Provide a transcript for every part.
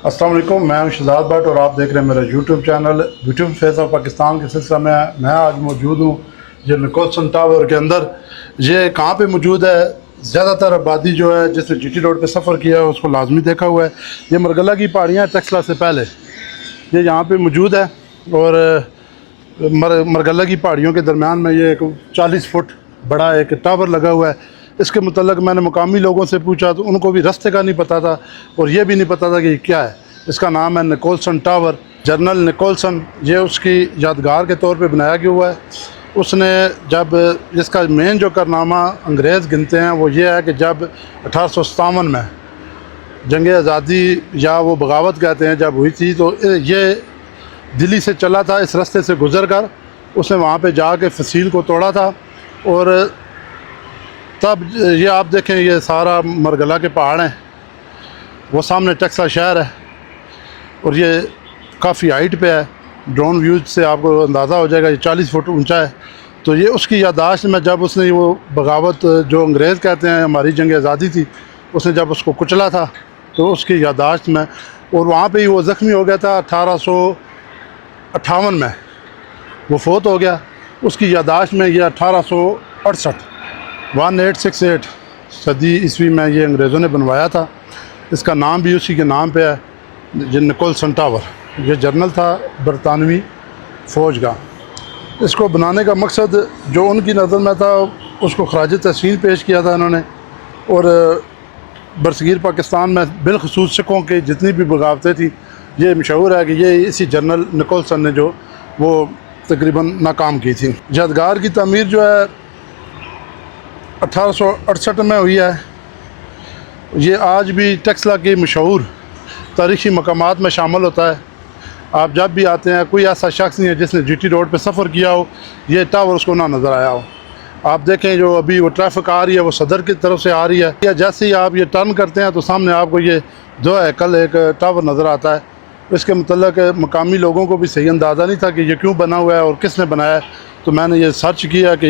अस्सलाम वालेकुम, मैं हूं शहजाद भट्ट और आप देख रहे हैं मेरा YouTube channel YouTube face of Pakistan के सिलसिला में। मैं आज मौजूद हूं ये निकोलसन टावर के अंदर। ये कहाँ पे मौजूद है? ज़्यादातर आबादी जो है जिसने जीटी रोड पे सफ़र किया है उसको लाजमी देखा हुआ है। ये मरगला की पहाड़ियाँ टेक्सला से पहले ये यहाँ पे मौजूद है और मरगला की पहाड़ियों के दरमियान में ये एक 40 फुट बड़ा एक टावर लगा हुआ है। इसके मुतल्लक मैंने मुकामी लोगों से पूछा तो उनको भी रास्ते का नहीं पता था और ये भी नहीं पता था कि क्या है। इसका नाम है निकोलसन टावर। जनरल निकोलसन ये उसकी यादगार के तौर पे बनाया गया हुआ है। उसने जब इसका मेन जो कारनामा अंग्रेज़ गिनते हैं वो ये है कि जब 1857 में जंग आज़ादी या वो बगावत कहते हैं जब हुई थी, तो ये दिल्ली से चला था, इस रास्ते से गुज़र कर उसने वहाँ पे जाके फसील को तोड़ा था। और तब ये आप देखें ये सारा मरगला के पहाड़ हैं, वो सामने टेक्सला शहर है और ये काफ़ी हाइट पे है। ड्रोन व्यूज से आपको अंदाज़ा हो जाएगा ये 40 फुट ऊंचा है। तो ये उसकी याददाश्त में जब उसने वो बगावत जो अंग्रेज़ कहते हैं हमारी जंग आज़ादी थी, उसने जब उसको कुचला था तो उसकी याददाश्त में, और वहाँ पे ही वो ज़ख्मी हो गया था 1858 में वो फोत हो गया। उसकी याददाश्त में ये 1868 सदी ईस्वी में ये अंग्रेज़ों ने बनवाया था। इसका नाम भी उसी के नाम पे है, ये निकोलसन टावर। ये जर्नल था बरतानवी फ़ौज का। इसको बनाने का मकसद जो उनकी नज़र में था उसको खराज तहसीन पेश किया था इन्होंने। और बरसगीर पाकिस्तान में बिलखसूस सिखों की जितनी भी बगावतें थी, ये मशहूर है कि ये इसी जनरल निकोलसन ने जो वो तकरीबन नाकाम की थी। यादगार की तमीर जो है 1868 में हुई है। ये आज भी टेक्सला की मशहूर तारीख़ी मकामात में शामिल होता है। आप जब भी आते हैं कोई ऐसा शख्स नहीं है जिसने जीटी रोड पे सफ़र किया हो ये टावर उसको ना नज़र आया हो। आप देखें जो अभी वो ट्रैफिक आ रही है वो सदर की तरफ से आ रही है, या जैसे ही आप ये टर्न करते हैं तो सामने आपको ये जो है कल एक टावर नज़र आता है। इसके मतलब मकामी लोगों को भी सही अंदाज़ा नहीं था कि ये क्यों बना हुआ है और किसने बनाया है। तो मैंने ये सर्च किया कि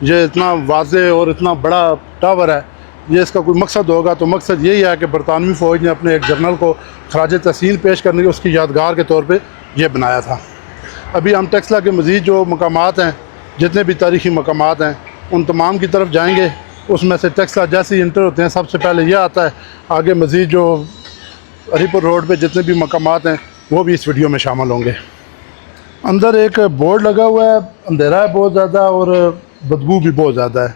ये इतना वाज़े और इतना बड़ा टावर है, ये इसका कोई मकसद होगा। तो मकसद यही है कि बरतानवी फ़ौज ने अपने एक जनरल को खराज तहसीन पेश करने की उसकी यादगार के तौर पे ये बनाया था। अभी हम टेक्सला के मज़ीद जो मकामात हैं, जितने भी तारीख़ी मकामात हैं, उन तमाम की तरफ जाएंगे। उसमें से टेक्सला जैसे ही इंटर होते हैं सबसे पहले यह आता है। आगे मज़ीद जो हरीपुर रोड पे जितने भी मकामात हैं वो भी इस वीडियो में शामिल होंगे। अंदर एक बोर्ड लगा हुआ है, अंधेरा है बहुत ज़्यादा और बदबू भी बहुत ज़्यादा है।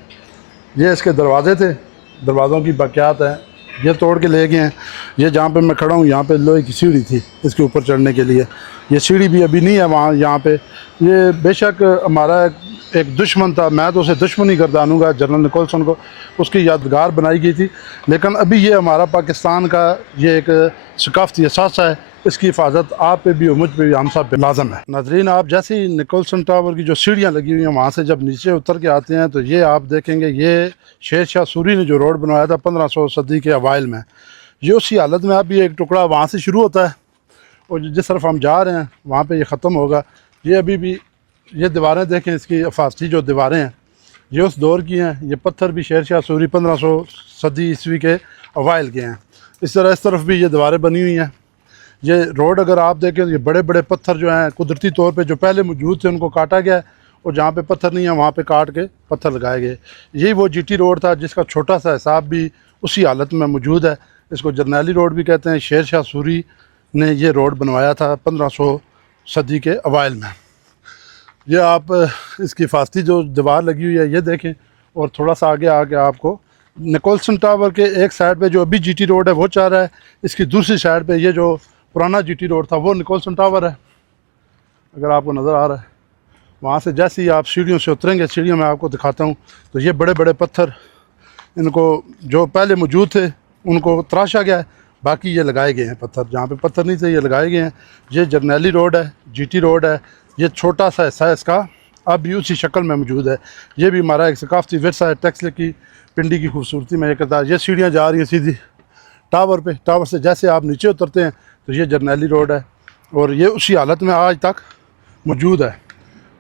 ये इसके दरवाजे थे, दरवाज़ों की बाक़ियात हैं, ये तोड़ के ले गए हैं। ये जहाँ पे मैं खड़ा हूँ यहाँ पे लोहे की सीढ़ी थी इसके ऊपर चढ़ने के लिए, ये सीढ़ी भी अभी नहीं है वहाँ यहाँ पे। ये बेशक हमारा एक दुश्मन था, मैं तो उसे दुश्मनी गर्दानूंगा जनरल निकोलसन को, उसकी यादगार बनाई गई थी। लेकिन अभी ये हमारा पाकिस्तान का ये एक सकाफ़ती असासा है, इसकी हिफाजत आप पे भी और मुझ पे भी, हम सब पे लाजम है। नाजरीन, आप जैसे ही निकोलसन टावर की जो सीढ़ियाँ लगी हुई हैं वहाँ से जब नीचे उतर के आते हैं तो ये आप देखेंगे ये शेर शाह सूरी ने जो रोड बनवाया था 1500 सदी के अवाइल में, ये उसी हालत में अभी एक टुकड़ा वहाँ से शुरू होता है और जिस तरफ हम जा रहे हैं वहाँ पे ये ख़त्म होगा। ये अभी भी ये दीवारें देखें, इसकी अफारसी जो दीवारें हैं ये उस दौर की हैं। ये पत्थर भी शेर शाह सूरी 1500 सदी ईस्वी के अवाइल के हैं। इस तरफ भी ये दीवारें बनी हुई हैं। ये रोड अगर आप देखें तो ये बड़े बड़े पत्थर जो हैं कुदरती तौर पे जो पहले मौजूद थे उनको काटा गया है और जहाँ पे पत्थर नहीं है वहाँ पे काट के पत्थर लगाए गए। यही वो जीटी रोड था जिसका छोटा सा हिसाब भी उसी हालत में मौजूद है। इसको जरनैली रोड भी कहते हैं। शेर शाह सूरी ने ये रोड बनवाया था 1500 सदी के अवाइल में। ये आप इसकी हिफाजती जो दीवार लगी हुई है ये देखें और थोड़ा सा आगे आके आपको निकोलसन टावर के एक साइड पे जो अभी जीटी रोड है वो चाह रहा है, इसकी दूसरी साइड पे ये जो पुराना जीटी रोड था वो निकोलसन टावर है, अगर आपको नज़र आ रहा है। वहाँ से जैसे ही आप सीढ़ियों से उतरेंगे, सीढ़ियों में आपको दिखाता हूँ, तो ये बड़े बड़े पत्थर इनको जो पहले मौजूद थे उनको तराशा गया है, बाकी ये लगाए गए हैं पत्थर। जहाँ पे पत्थर नहीं थे ये लगाए गए हैं। ये जरनैली रोड है, जीटी रोड है, ये छोटा सा हिस्सा है इसका अब भी उसी शक्ल में मौजूद है। ये भी हमारा एक सकाफ़ती विरसा है, टेक्सला की पिंडी की खूबसूरती में एक किरदार। ये सीढ़ियाँ जा रही हैं सीधी टावर पे, टावर से जैसे आप नीचे उतरते हैं तो ये जरनैली रोड है और ये उसी हालत में आज तक मौजूद है।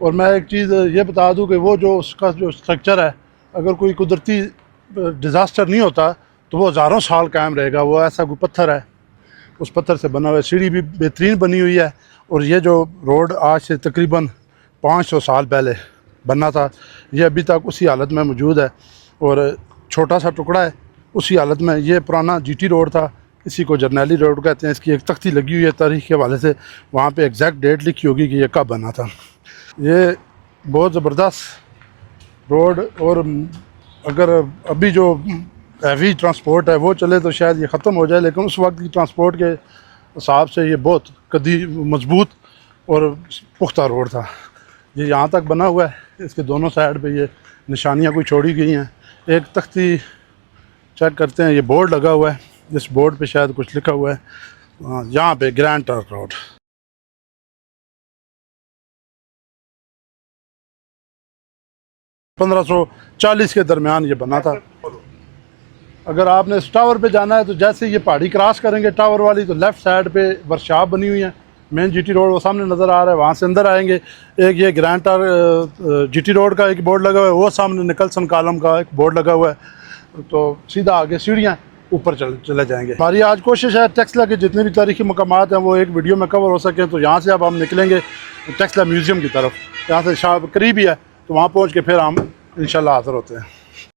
और मैं एक चीज़ ये बता दूं कि वो जो उसका जो स्ट्रक्चर है, अगर कोई कुदरती डिज़ास्टर नहीं होता तो वो हज़ारों साल कायम रहेगा। वो ऐसा कोई पत्थर है उस पत्थर से बना हुआ है। सीढ़ी भी बेहतरीन बनी हुई है। और ये जो रोड आज से तकरीबन 500 साल पहले बना था, ये अभी तक उसी हालत में मौजूद है और छोटा सा टुकड़ा है उसी हालत में। ये पुराना जीटी रोड था, इसी को जर्नैली रोड कहते हैं। इसकी एक तख्ती लगी हुई है तारीख़ के हवाले से, वहाँ पे एग्जैक्ट डेट लिखी होगी कि ये कब बना था। ये बहुत ज़बरदस्त रोड, और अगर अभी जो हैवी ट्रांसपोर्ट है वो चले तो शायद ये ख़त्म हो जाए, लेकिन उस वक्त की ट्रांसपोर्ट के हिसाब से ये बहुत मजबूत और पुख्ता रोड था। ये यहाँ तक बना हुआ है, इसके दोनों साइड पे ये निशानियाँ कोई छोड़ी गई हैं। एक तख्ती चेक करते हैं, ये बोर्ड लगा हुआ है, इस बोर्ड पे शायद कुछ लिखा हुआ है। यहाँ पे ग्रैंड ट्रंक रोड। 1540 के दरमियान ये बना था। अगर आपने इस टावर पे जाना है तो जैसे ये पहाड़ी क्रॉस करेंगे टावर वाली, तो लेफ़्ट साइड पे वर्कशॉप बनी हुई है। मेन जीटी रोड वो सामने नज़र आ रहा है, वहाँ से अंदर आएंगे। एक ये ग्रैंड टावर जीटी रोड का एक बोर्ड लगा हुआ है, वो सामने निकलसन कॉलम का एक बोर्ड लगा हुआ है। तो सीधा आगे सीढ़ियाँ ऊपर चले जाएंगे। हमारी आज कोशिश है टेक्सला के जितने भी तारीखी मकामात हैं वो एक वीडियो में कवर हो सकें। तो यहाँ से अब हम निकलेंगे टेक्सला म्यूज़ियम की तरफ, यहाँ से करीब ही है, तो वहाँ पहुँच के फिर हम इंशाल्लाह हाज़िर होते हैं।